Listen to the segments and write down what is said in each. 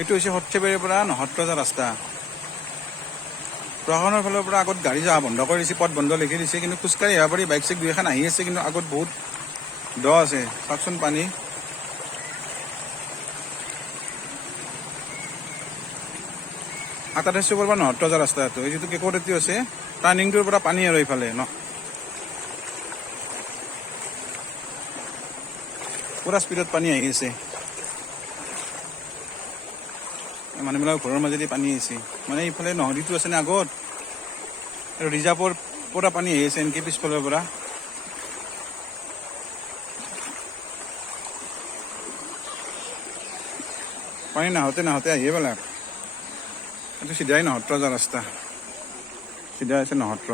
এইটো হৈছে সৰ্থেবাৰীৰ পৰা নহত্ৰ যোৱা ৰাস্তা। প্ৰশাসনৰ ফালৰ পৰা আগত গাড়ী যোৱা বন্ধ কৰি দিছে, পথ বন্ধ লিখি দিছে, কিন্তু খোজকাঢ়ি আহিব পাৰি, বাইক চাইক দুই এখন আহি আছে, কিন্তু আগত বহুত দ আছে, চাওকচোন পানী। আটাইছৰ পৰা নহত্ৰ যোৱা ৰাস্তাটো, এই যিটো কেকোৰেটি আছে টাৰ্ণিংটোৰ পৰা পানী আৰু এইফালে ন পুৰা স্পীডত পানী আহি আছে। মানুহবিলাক ঘৰৰ মাজেদি পানী আহিছে, মানে এইফালে নহদীটো আছে নে আগত, আৰু ৰিজাৰ্ভৰ পৰা পানী আহি আছে এনেকে পিছফালৰ পৰা। পানী নাহোঁতে আহিয়ে পেলাক। এইটো চিধাই নহত্ৰ যোৱা ৰাস্তা, চিধা আছে নহত্ৰ।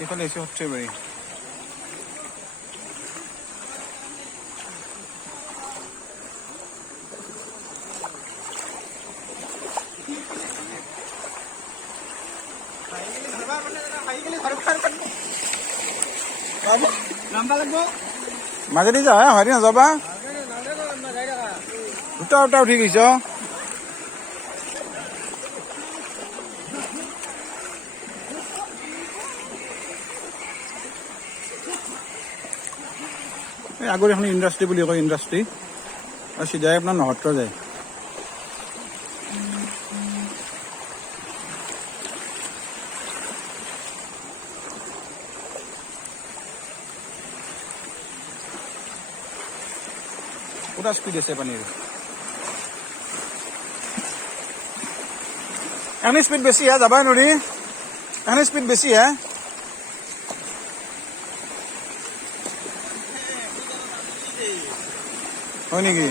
এইফালে হৈছে সৰ্থেবাৰী। মাজেদি যা হয়নি নাযাবা, দুটা উঠি গৈছ। আগৰ এখন ইণ্ডাষ্ট্ৰি বুলি কয়, ইণ্ডাষ্ট্ৰি, আৰু চিধাই আপোনাৰ নহত্ৰ যায়। পুৰা স্পীড আছে পানীৰ, এখানে স্পীড বেছি হে, যাবাই নোৱাৰি, এখানে স্পীড বেছি হে। হয় নেকি?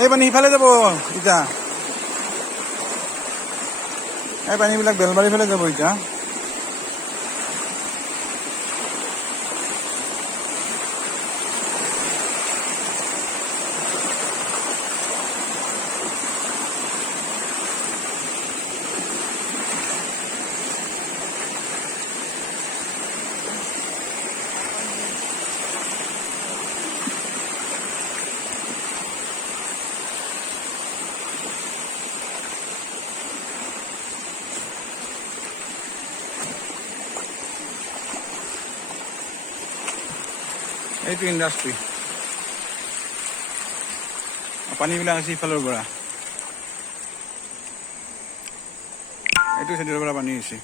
এই পানী সিফালে যাব এতিয়া, এই পানীবিলাক বেলবাৰীৰ ফালে যাব এতিয়া। এইটো ইণ্ডাষ্ট্ৰি, পানীবিলাক আছে ইফালৰ পৰা, এইটো চাইডৰ পৰা পানী হৈছে।